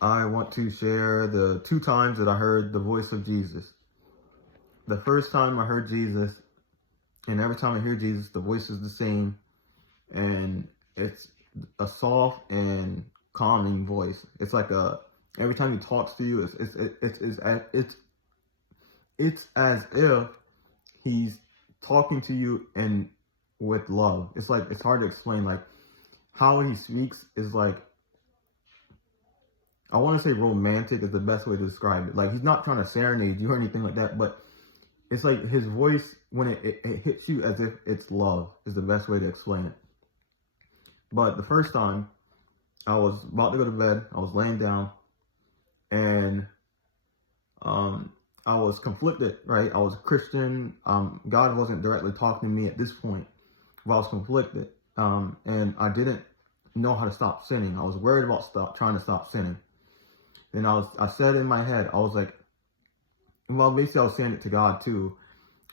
I want to share the 2 times that I heard the voice of Jesus. The first time I heard Jesus, and every time I hear Jesus, the voice is the same, and it's a soft and calming voice. It's like every time he talks to you, it's as if he's talking to you and with love. It's like it's hard to explain. Like how he speaks is like, I want to say romantic is the best way to describe it. Like he's not trying to serenade you or anything like that, but it's like his voice when it hits you as if it's love is the best way to explain it. But the first time I was about to go to bed, I was laying down, and I was conflicted, right? I was a Christian. God wasn't directly talking to me at this point, but I was conflicted. And I didn't know how to stop sinning. I was worried about trying to stop sinning. Then I said in my head, I was like, well, basically I was saying it to God too,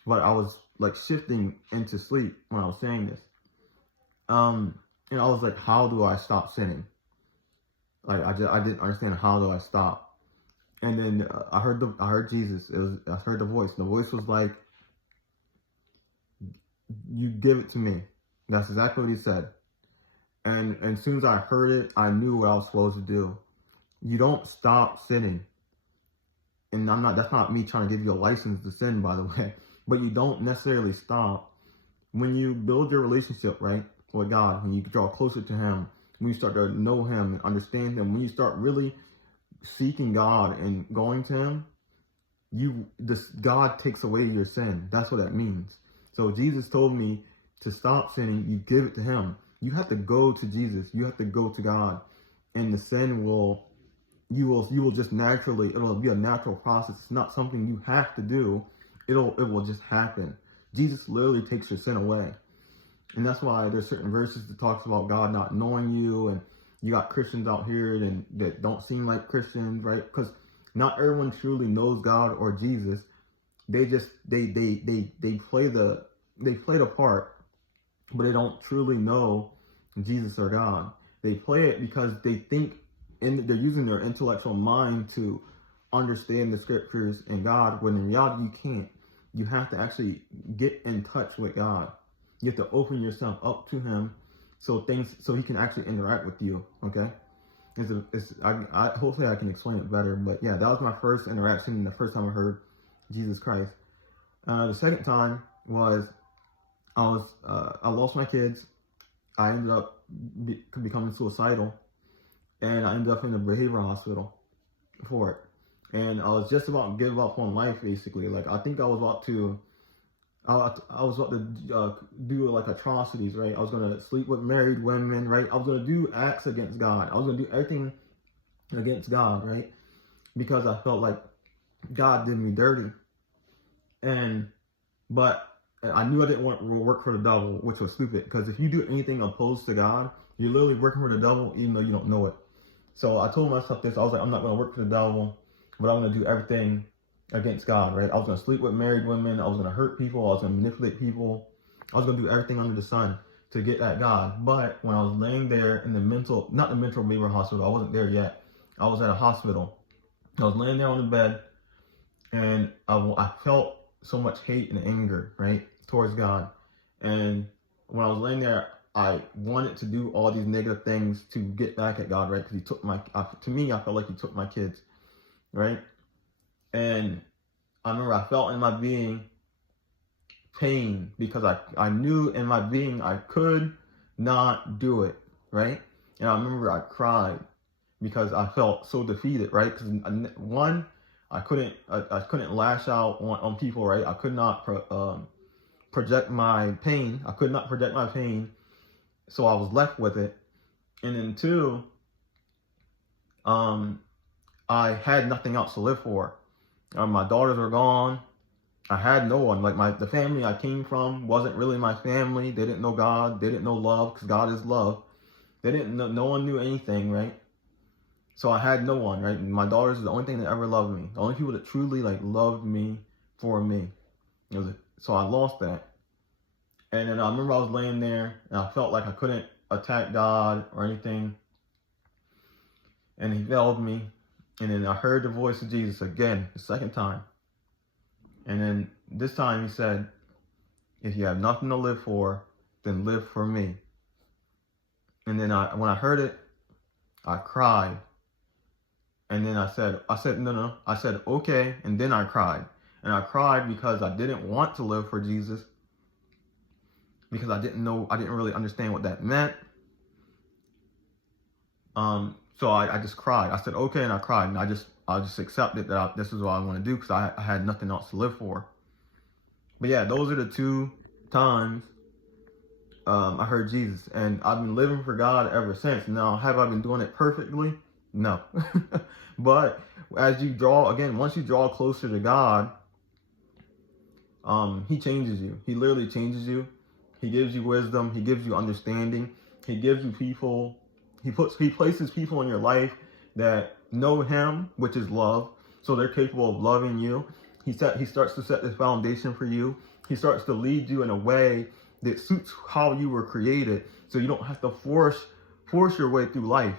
but I was like shifting into sleep when I was saying this. And I was like, how do I stop sinning? Like I didn't understand, how do I stop? And then I heard Jesus. I heard the voice. The voice was like, you give it to me. That's exactly what he said. And as soon as I heard it, I knew what I was supposed to do. You don't stop sinning. And that's not me trying to give you a license to sin, by the way. But you don't necessarily stop. When you build your relationship, right, with God, when you draw closer to him, when you start to know him and understand him, when you start really seeking God and going to him, God takes away your sin. That's what that means. So Jesus told me to stop sinning. You give it to him. You have to go to Jesus. You have to go to God, and the sin you will just naturally, it'll be a natural process. It's not something you have to do. It will just happen. Jesus literally takes your sin away. And that's why there's certain verses that talks about God not knowing you, and you got Christians out here that don't seem like Christians, right? Because not everyone truly knows God or Jesus. They just they play the part, but they don't truly know Jesus or God. They play it because they think, and they're using their intellectual mind to understand the scriptures and God, when in reality you can't. You have to actually get in touch with God. You have to open yourself up to him so he can actually interact with you. Okay, hopefully I can explain it better. But yeah, that was my first interaction and the first time I heard Jesus Christ. The second time was I lost my kids. I ended up becoming suicidal, and I ended up in a behavioral hospital for it. And I was just about to give up on life, basically. Like I think I was about to do like atrocities, right? I was gonna sleep with married women, right? I was gonna do acts against God. I was gonna do everything against God, right? Because I felt like God did me dirty. But I knew I didn't want to work for the devil, which was stupid. Because if you do anything opposed to God, you're literally working for the devil, even though you don't know it. So I told myself this. I was like, I'm not gonna work for the devil, but I'm gonna do everything against God, right? I was going to sleep with married women. I was going to hurt people. I was going to manipulate people. I was going to do everything under the sun to get at God. But when I was laying there in not the mental behavioral hospital, I wasn't there yet. I was at a hospital. I was laying there on the bed, and I felt so much hate and anger, right, towards God. And when I was laying there, I wanted to do all these negative things to get back at God, right? Because he took to me, I felt like he took my kids, right? And I remember I felt in my being pain, because I knew in my being I could not do it, right? And I remember I cried because I felt so defeated, right? Because one, I couldn't lash out on people, right? I could not project my pain. I could not project my pain, so I was left with it. And then two, I had nothing else to live for. My daughters were gone. I had no one. Like the family I came from wasn't really my family. They didn't know God. They didn't know love, because God is love. They didn't know. No one knew anything, right? So I had no one, right? And my daughters are the only thing that ever loved me. The only people that truly loved me for me. So I lost that. And then I remember I was laying there, and I felt like I couldn't attack God or anything. And he failed me. And then I heard the voice of Jesus again, the second time. And then this time he said, if you have nothing to live for, then live for me. And then when I heard it, I cried. And then I said, no. I said, okay. And then I cried. And I cried because I didn't want to live for Jesus. Because I didn't really understand what that meant. So I just cried. I said, okay, and I cried. And I just accepted that this is what I want to do because I had nothing else to live for. But yeah, those are the two times I heard Jesus. And I've been living for God ever since. Now, have I been doing it perfectly? No. But once you draw closer to God, he changes you. He literally changes you. He gives you wisdom. He gives you understanding. He gives you people. He places people in your life that know him, which is love. So they're capable of loving you. He starts to set the foundation for you. He starts to lead you in a way that suits how you were created. So you don't have to force your way through life.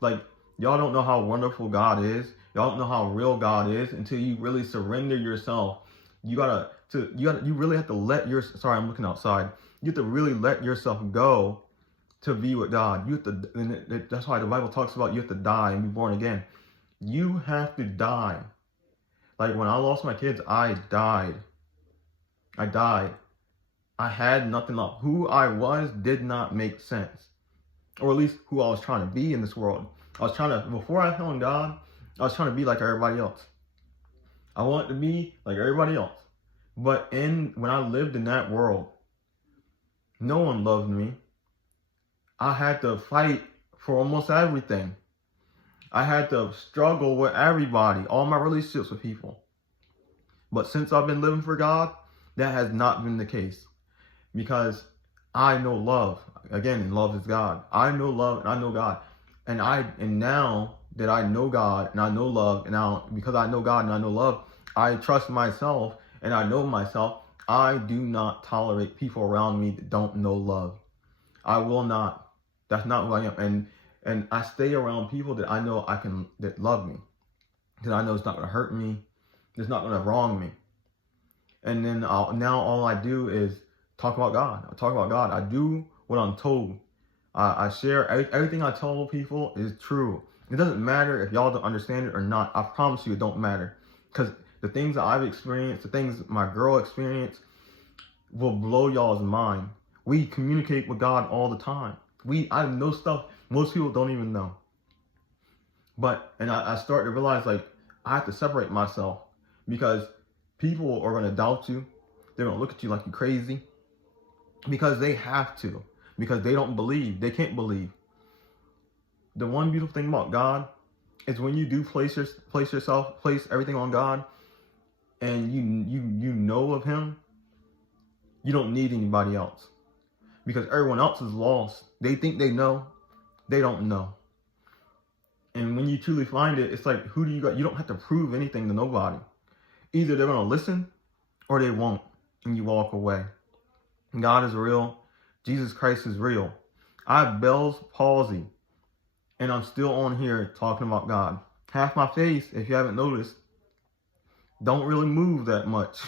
Like, y'all don't know how wonderful God is. Y'all don't know how real God is until you really surrender yourself. You really have to I'm looking outside. You have to really let yourself go to be with God. That's why the Bible talks about you have to die and be born again. You have to die. Like when I lost my kids, I died. I had nothing left. Who I was did not make sense. Or at least who I was trying to be in this world. Before I found God, I was trying to be like everybody else. I wanted to be like everybody else. But when I lived in that world, no one loved me. I had to fight for almost everything. I had to struggle with everybody, all my relationships with people. But since I've been living for God, that has not been the case. Because I know love. Again, and love is God. I know love and I know God. And now that I know God and I know love, and now because I know God and I know love, I trust myself and I know myself. I do not tolerate people around me that don't know love. I will not. That's not who I am. And I stay around people that I know that love me. That I know it's not going to hurt me. It's not going to wrong me. And then now all I do is talk about God. I do what I'm told. I share everything I tell people is true. It doesn't matter if y'all don't understand it or not. I promise you it don't matter. Because the things that I've experienced, the things my girl experienced will blow y'all's mind. We communicate with God all the time. I know stuff most people don't even know. And I start to realize, like, I have to separate myself because people are going to doubt you. They're going to look at you like you're crazy because they have to, because they don't believe. They can't believe. The one beautiful thing about God is when you do place everything on God and you know of him, you don't need anybody else because everyone else is lost. They think they know. They don't know. And when you truly find it, it's like, who do you got? You don't have to prove anything to nobody. Either they're going to listen or they won't, and you walk away. God is real. Jesus Christ is real. I have Bell's palsy, and I'm still on here talking about God. Half my face, if you haven't noticed, don't really move that much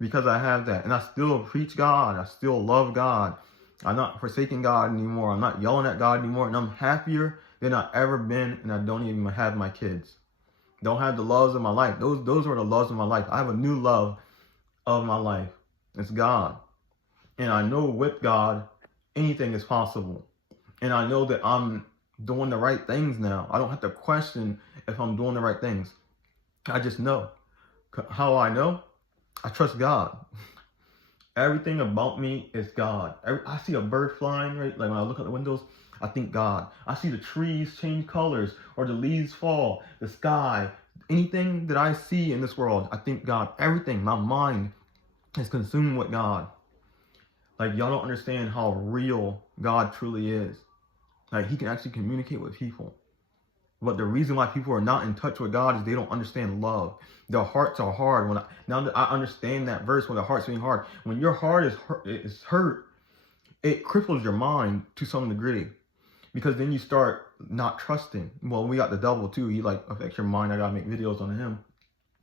because I have that. And I still preach God. I still love God. I'm not forsaking God anymore. I'm not yelling at God anymore. And I'm happier than I've ever been, and I don't even have my kids. Don't have the loves of my life. Those are the loves of my life. I have a new love of my life. It's God. And I know with God, anything is possible. And I know that I'm doing the right things now. I don't have to question if I'm doing the right things. I just know. How I know? I trust God. Everything about me is God. I see a bird flying, right? Like when I look at the windows, I think God. I see the trees change colors or the leaves fall, the sky. Anything that I see in this world, I think God. Everything, my mind is consumed with God. Like, y'all don't understand how real God truly is. Like, he can actually communicate with people. But the reason why people are not in touch with God is they don't understand love. Their hearts are hard. Now that I understand that verse, when the heart's being hard, when your heart is hurt, it cripples your mind to some degree. because then you start not trusting. Well, we got the devil too. He like affects your mind. I gotta make videos on him.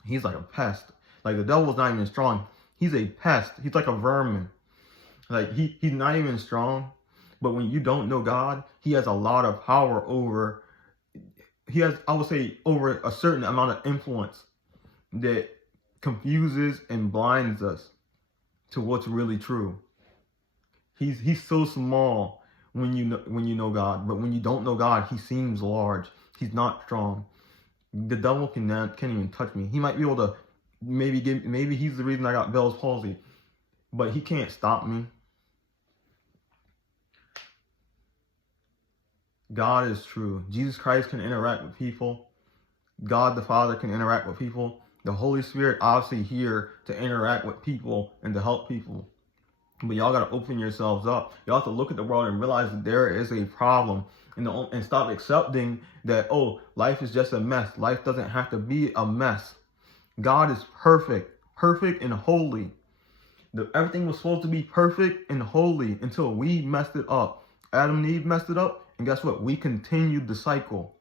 He's like a pest. Like the devil's not even strong. He's a pest. He's like a vermin. Like he's not even strong. But when you don't know God, he has a lot of power over. He has, I would say, over a certain amount of influence that confuses and blinds us to what's really true. He's so small when you know God, but when you don't know God, he seems large. He's not strong. The devil can't even touch me. He might be able to maybe he's the reason I got Bell's palsy, but he can't stop me. God is true. Jesus Christ can interact with people. God the Father can interact with people. The Holy Spirit obviously here to interact with people and to help people. But y'all got to open yourselves up. Y'all have to look at the world and realize that there is a problem, and stop accepting that, oh, life is just a mess. Life doesn't have to be a mess. God is perfect and holy. Everything was supposed to be perfect and holy until we messed it up. Adam and Eve messed it up, and guess what? We continued the cycle.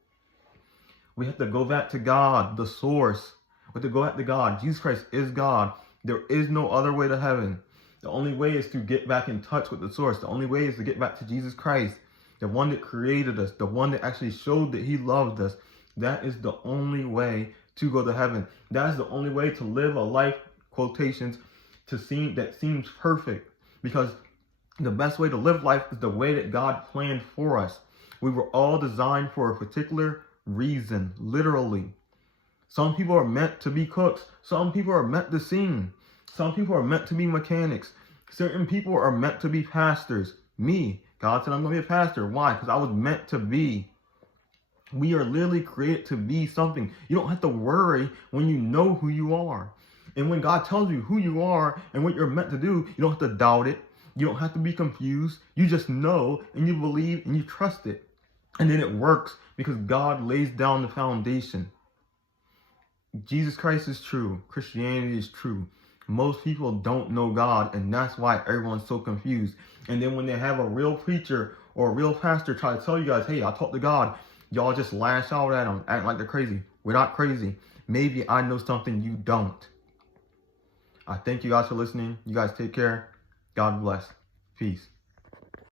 We have to go back to God, the source. We have to go back to God. Jesus Christ is God. There is no other way to heaven. The only way is to get back in touch with the source. The only way is to get back to Jesus Christ, the one that created us, the one that actually showed that he loved us. That is the only way to go to heaven. That is the only way to live a life, quotations, that seems perfect. Because the best way to live life is the way that God planned for us. We were all designed for a particular reason, literally. Some people are meant to be cooks. Some people are meant to sing. Some people are meant to be mechanics. Certain people are meant to be pastors. Me, God said I'm going to be a pastor. Why? Because I was meant to be. We are literally created to be something. You don't have to worry when you know who you are. And when God tells you who you are and what you're meant to do, you don't have to doubt it. You don't have to be confused. You just know and you believe and you trust it. And then it works because God lays down the foundation. Jesus Christ is true. Christianity is true. Most people don't know God, and that's why everyone's so confused. And then when they have a real preacher or a real pastor try to tell you guys, hey, I talked to God, y'all just lash out at them, acting like they're crazy. We're not crazy. Maybe I know something you don't. I thank you guys for listening. You guys take care. God bless. Peace.